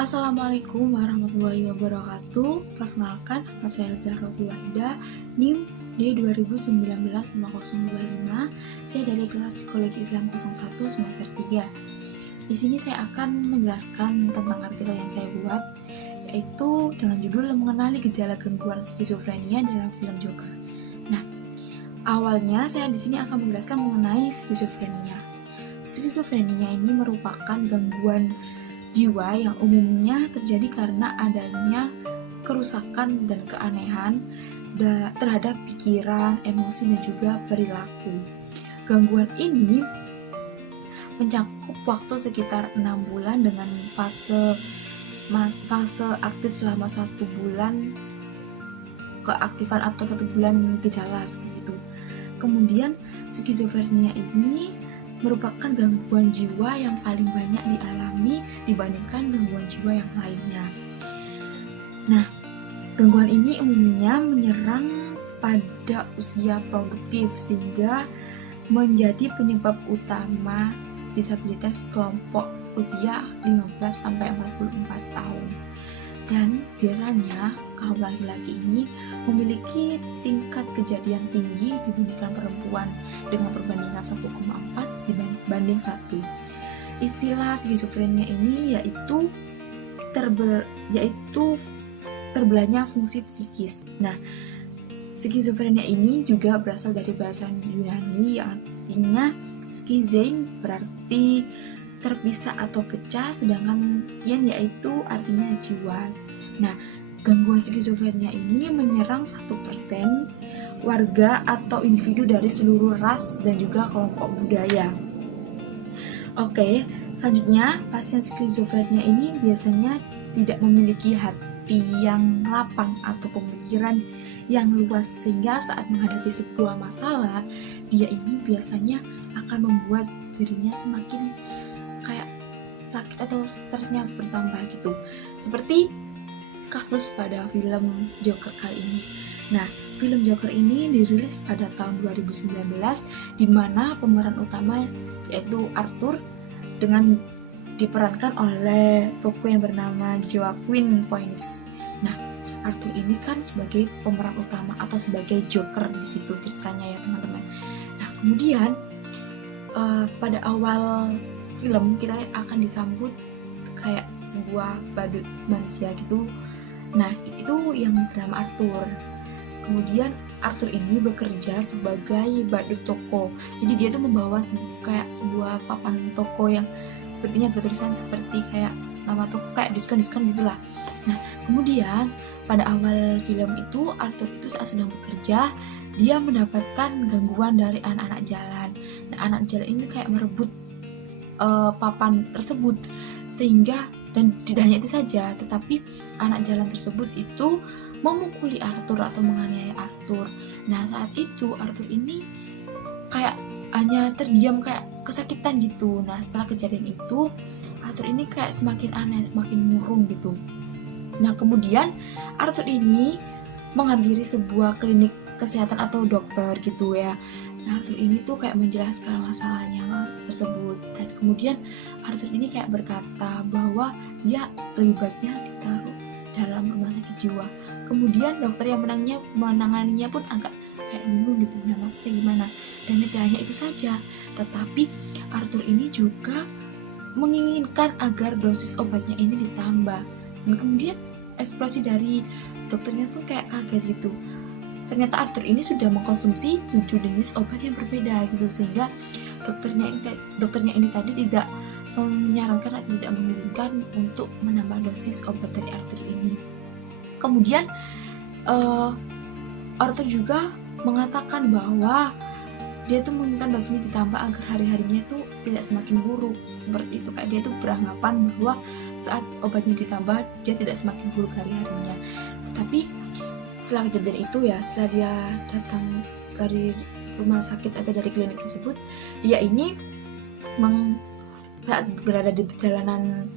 Assalamualaikum warahmatullahi wabarakatuh. Perkenalkan, nama saya Zahratul Wahida, NIM D2019-5025. Saya dari kelas Psikologi Islam 01 semester 3. Di sini saya akan menjelaskan tentang artikel yang saya buat, yaitu dengan judul mengenali gejala gangguan skizofrenia dalam film Joker. Nah, awalnya saya di sini akan menjelaskan mengenai skizofrenia. Skizofrenia ini merupakan gangguan jiwa yang umumnya terjadi karena adanya kerusakan dan keanehan terhadap pikiran, emosi, dan juga perilaku. Gangguan ini mencakup waktu sekitar 6 bulan dengan fase aktif selama 1 bulan keaktifan atau 1 bulan gejala seperti itu. Kemudian skizofrenia ini merupakan gangguan jiwa yang paling banyak dialami dibandingkan gangguan jiwa yang lainnya. Nah, gangguan ini umumnya menyerang pada usia produktif sehingga menjadi penyebab utama disabilitas kelompok usia 15-44 tahun. Dan biasanya kaum laki-laki ini memiliki tingkat kejadian tinggi dibandingkan perempuan dengan perbandingan 1,4 dibanding 1. Istilah skizofrenia ini yaitu terbelahnya fungsi psikis. Nah, skizofrenia ini juga berasal dari bahasa Yunani yang artinya skizein berarti terpisah atau pecah, sedangkan yen yaitu artinya jiwa. Nah, gangguan skizofrenia ini menyerang 1% warga atau individu dari seluruh ras dan juga kelompok budaya. Oke, selanjutnya pasien skizofrenia ini biasanya tidak memiliki hati yang lapang atau pemikiran yang luas, sehingga saat menghadapi sebuah masalah, dia ini biasanya akan membuat dirinya semakin kayak sakit atau stresnya bertambah gitu, seperti kasus pada film Joker kali ini. Nah, film Joker ini dirilis pada tahun 2019, di mana pemeran utama yaitu Arthur dengan diperankan oleh tokoh yang bernama Joaquin Phoenix. Nah, Arthur ini kan sebagai pemeran utama atau sebagai Joker di situ ceritanya ya teman-teman. Nah, kemudian pada awal film kita akan disambut kayak sebuah badut manusia gitu. Nah, itu yang bernama Arthur. Kemudian Arthur ini bekerja sebagai badut toko. Jadi dia tuh membawa kayak sebuah papan toko yang sepertinya bertulisan seperti kayak nama toko kayak diskon-diskon gitulah. Nah, kemudian pada awal film itu Arthur itu saat sedang bekerja, dia mendapatkan gangguan dari anak-anak jalan. Nah, anak jalan ini kayak merebut papan tersebut, sehingga dan tidak hanya itu saja, tetapi anak jalan tersebut itu memukuli Arthur atau menganiaya Arthur. Nah, saat itu Arthur ini kayak hanya terdiam kayak kesakitan gitu. Nah, setelah kejadian itu Arthur ini kayak semakin aneh, semakin murung gitu. Nah, kemudian Arthur ini menghampiri sebuah klinik kesehatan atau dokter gitu ya. Nah, Arthur ini tuh kayak menjelaskan masalahnya tersebut, dan kemudian Arthur ini kayak berkata bahwa dia lebih baiknya ditaruh dalam rumah sakit jiwa. Kemudian dokter yang menanganinya pun agak kayak bingung gitu, nah maksudnya gimana. Dan tidak hanya itu saja, tetapi Arthur ini juga menginginkan agar dosis obatnya ini ditambah. Dan kemudian ekspresi dari dokternya pun kayak kaget gitu. Ternyata Arthur ini sudah mengkonsumsi 7 jenis obat yang berbeda gitu, sehingga dokternya ini tadi tidak menyarankan atau tidak mengizinkan untuk menambah dosis obat dari Arthur ini. Kemudian Arthur juga mengatakan bahwa dia tuh menginginkan dosisnya ditambah agar hari-harinya itu tidak semakin buruk seperti itu. Kayak dia tuh beranggapan bahwa saat obatnya ditambah dia tidak semakin buruk hari-harinya. Tetapi setelah kejadian itu ya, setelah dia datang dari rumah sakit atau dari klinik tersebut, dia ini saat berada di perjalanan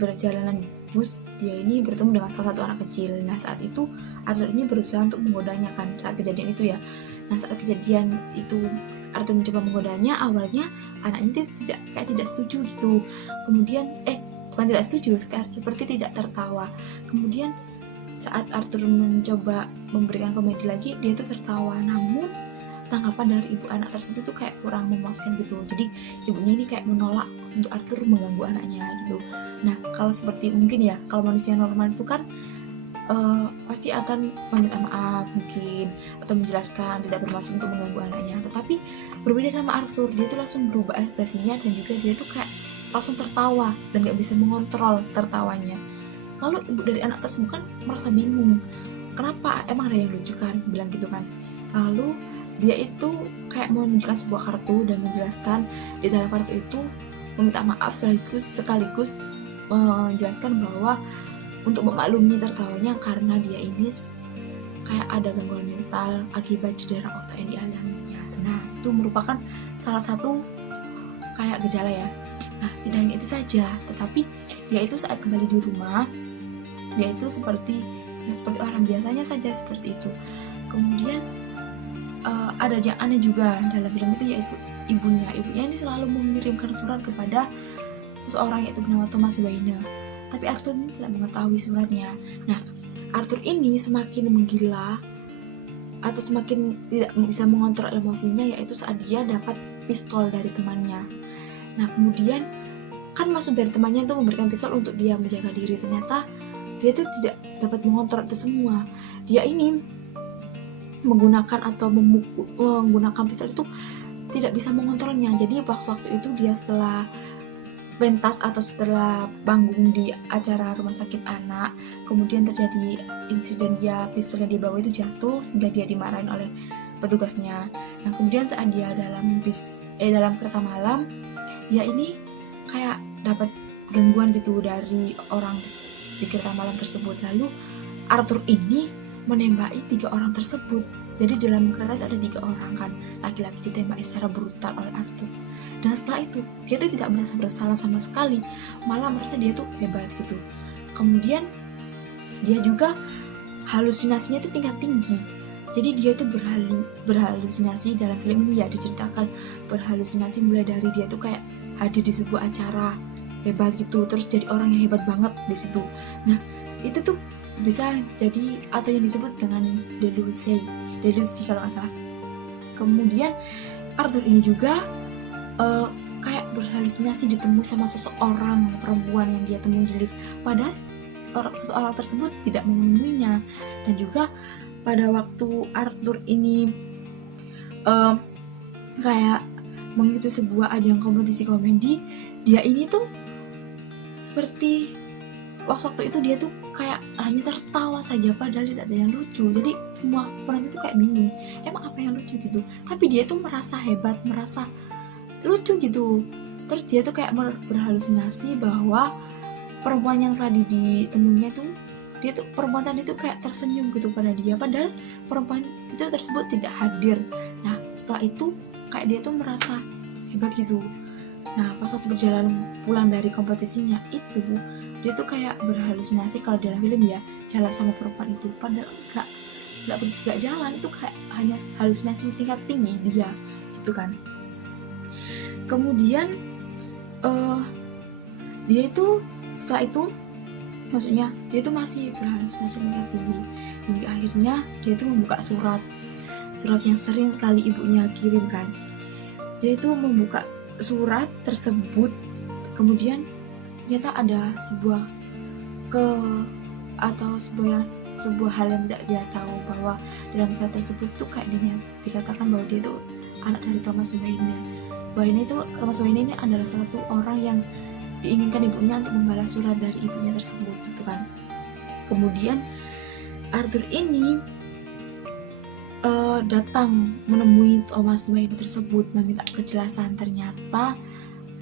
perjalanan bus, dia ini bertemu dengan salah satu anak kecil. Nah, saat itu Arthur ini berusaha untuk menggodanya kan saat kejadian itu ya. Nah, saat kejadian itu Arthur mencoba menggodanya, awalnya anak ini tidak setuju gitu. Kemudian bukan tidak setuju, seperti tidak tertawa. Kemudian saat Arthur mencoba memberikan komedi lagi, dia itu tertawa, namun tanggapan dari ibu anak tersebut tuh kayak kurang memuaskan gitu. Jadi ibunya ini kayak menolak untuk Arthur mengganggu anaknya gitu. Nah, kalau seperti mungkin ya, kalau manusia normal itu kan pasti akan meminta maaf mungkin, atau menjelaskan tidak bermaksud untuk mengganggu anaknya. Tetapi berbeda sama Arthur, dia tuh langsung berubah ekspresinya, dan juga dia tuh kayak langsung tertawa dan gak bisa mengontrol tertawanya. Lalu ibu dari anak tersebut kan merasa bingung, kenapa, emang ada yang lucu kan, bilang gitu kan. Lalu dia itu kayak menunjukkan sebuah kartu dan menjelaskan di dalam kartu itu meminta maaf sekaligus menjelaskan bahwa untuk memaklumi tertawanya karena dia ini kayak ada gangguan mental akibat cedera otak yang dialaminya. Nah, itu merupakan salah satu kayak gejala ya. Nah, tidak hanya itu saja, tetapi dia itu saat kembali di rumah, dia itu seperti orang biasanya saja seperti itu. Kemudian ada yang aneh juga dalam film itu, yaitu ibunya ini selalu mengirimkan surat kepada seseorang yaitu bernama Thomas Wayne, tapi Arthur ini tidak mengetahui suratnya. Nah, Arthur ini semakin menggila atau semakin tidak bisa mengontrol emosinya, yaitu saat dia dapat pistol dari temannya. Nah, kemudian kan maksud dari temannya itu memberikan pistol untuk dia menjaga diri. Ternyata dia itu tidak dapat mengontrol itu semua. Dia ini menggunakan pistol itu tidak bisa mengontrolnya. Jadi waktu itu dia setelah pentas atau setelah panggung di acara rumah sakit anak, kemudian terjadi insiden pistol yang dibawa itu jatuh sehingga dia dimarahin oleh petugasnya. Nah, kemudian saat dia dalam kereta malam, dia ini kayak dapat gangguan gitu dari orang di kereta malam tersebut. Lalu Arthur ini menembaki 3 orang tersebut. Jadi dalam kereta ada 3 orang kan, laki-laki ditembaki secara brutal oleh Arthur. Dan setelah itu dia tuh tidak merasa bersalah sama sekali, malah merasa dia tuh hebat gitu. Kemudian dia juga halusinasinya tuh tingkat tinggi. Jadi dia tuh berhalusinasi dalam film ini ya, diceritakan berhalusinasi mulai dari dia tuh kayak hadir di sebuah acara hebat gitu, terus jadi orang yang hebat banget di situ. Nah, itu tuh bisa jadi atau yang disebut dengan delusi kalau nggak salah. Kemudian Arthur ini juga kayak berhalusinasi ditemui sama seseorang perempuan yang dia temui di lift, padahal seseorang tersebut tidak menemuinya. Dan juga pada waktu Arthur ini kayak mengikuti sebuah ajang kompetisi komedi, dia ini tuh seperti waktu itu dia tuh kayak hanya tertawa saja, padahal tidak ada yang lucu. Jadi semua penonton tuh kayak bingung, emang apa yang lucu gitu. Tapi dia tuh merasa hebat, merasa lucu gitu. Terus dia tuh kayak berhalusinasi bahwa perempuan yang tadi ditemuinya tuh, perempuan tadi tuh kayak tersenyum gitu pada dia, padahal perempuan itu tersebut tidak hadir. Nah, setelah itu kayak dia tuh merasa hebat gitu. Nah, pas waktu berjalan pulang dari kompetisinya itu, dia tuh kayak berhalusinasi kalau dalam film ya, jalan sama perempuan itu, padahal enggak jalan, itu kayak hanya halusinasi tingkat tinggi dia gitu kan. Kemudian dia itu setelah itu, maksudnya dia itu masih berhalusinasi tingkat tinggi, hingga akhirnya dia itu membuka surat yang sering kali ibunya kirimkan. Dia itu membuka surat tersebut, kemudian ternyata ada sebuah hal yang tidak dia tahu, bahwa dalam surat tersebut tuh kayak dikatakan bahwa dia itu anak dari Thomas Wayne. Thomas Wayne ini adalah salah satu orang yang diinginkan ibunya untuk membalas surat dari ibunya tersebut gitu kan. Kemudian Arthur ini datang menemui Thomas Wayne tersebut dan minta kejelasan. Ternyata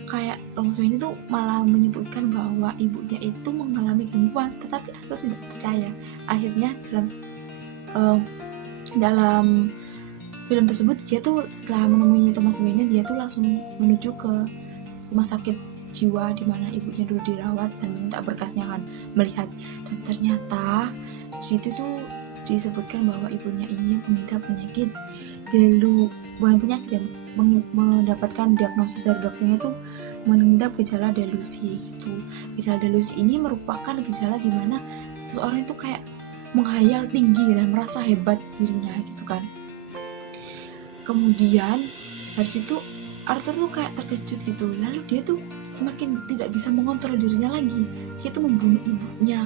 kayak Thomas Wayne itu malah menyebutkan bahwa ibunya itu mengalami gangguan, tetapi Arthur tidak percaya. Akhirnya dalam film tersebut, dia tuh setelah menemui Thomas Wayne, dia tuh langsung menuju ke rumah sakit jiwa di mana ibunya dulu dirawat dan meminta berkasnya kan, melihat. Dan ternyata di situ tuh disebutkan bahwa ibunya ini mengidap penyakit bukan penyakit ya, mendapatkan diagnosis dari dokternya itu mengidap gejala delusi gitu. Gejala delusi ini merupakan gejala di mana seseorang itu kayak menghayal tinggi dan merasa hebat dirinya gitu kan. Kemudian dari situ Arthur tuh kayak terkejut gitu, lalu dia tuh semakin tidak bisa mengontrol dirinya lagi. Dia tuh membunuh ibunya,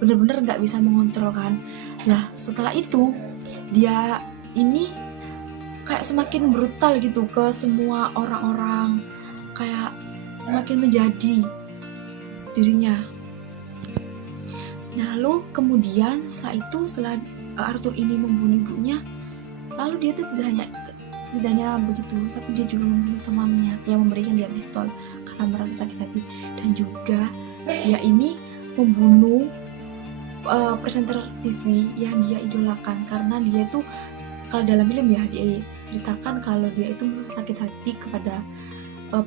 bener-bener gak bisa mengontrol kan. Nah setelah itu dia ini kayak semakin brutal gitu ke semua orang-orang, kayak semakin menjadi dirinya. Nah lalu kemudian setelah Arthur ini membunuh ibunya, lalu dia tuh tidak hanya begitu, tapi dia juga membunuh temannya yang memberikan dia pistol karena merasa sakit hati. Dan juga dia ini membunuh presenter TV yang dia idolakan, karena dia tuh, kalau dalam film ya dia ceritakan kalau dia itu merasa sakit hati kepada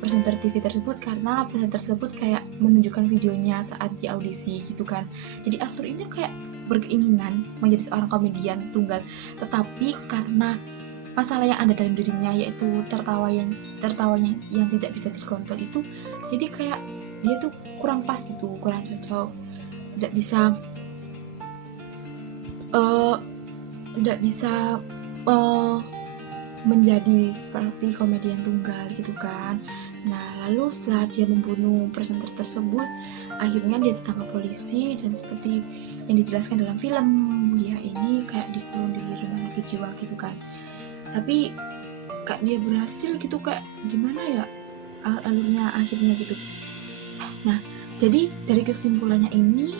presenter TV tersebut karena presenter tersebut kayak menunjukkan videonya saat di audisi gitu kan. Jadi Arthur ini kayak berkeinginan menjadi seorang komedian tunggal, tetapi karena masalah yang ada dalam dirinya, yaitu tertawanya yang tidak bisa dikontrol itu, jadi kayak dia tuh kurang pas gitu, kurang cocok, tidak bisa menjadi seperti komedian tunggal gitu kan. Nah lalu setelah dia membunuh presenter tersebut, akhirnya dia ditangkap polisi, dan seperti yang dijelaskan dalam film, dia ini kayak dikurung di rumah sakit jiwa gitu kan. Tapi kayak dia berhasil gitu, kayak gimana ya alurnya akhirnya gitu. Nah jadi dari kesimpulannya ini,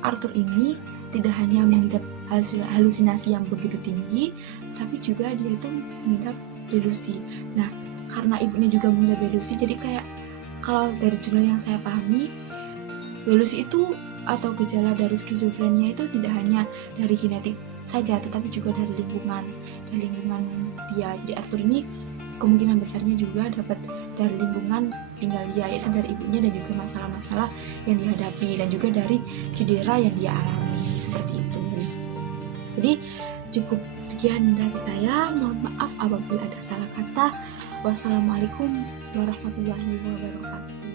Arthur ini tidak hanya mengidap halusinasi yang begitu tinggi, tapi juga dia itu mengidap delusi. Nah karena ibunya juga mengidap delusi, jadi kayak kalau dari jurnal yang saya pahami, delusi itu atau gejala dari skizofrenia itu tidak hanya dari genetik saja, tetapi juga dari lingkungan dia. Jadi Arthur ini kemungkinan besarnya juga dapat dari lingkungan tinggal dia, yaitu dari ibunya, dan juga masalah-masalah yang dihadapi, dan juga dari cedera yang dia alami, seperti itu. Jadi cukup sekian dari saya, mohon maaf apabila ada salah kata. Wassalamualaikum warahmatullahi wabarakatuh.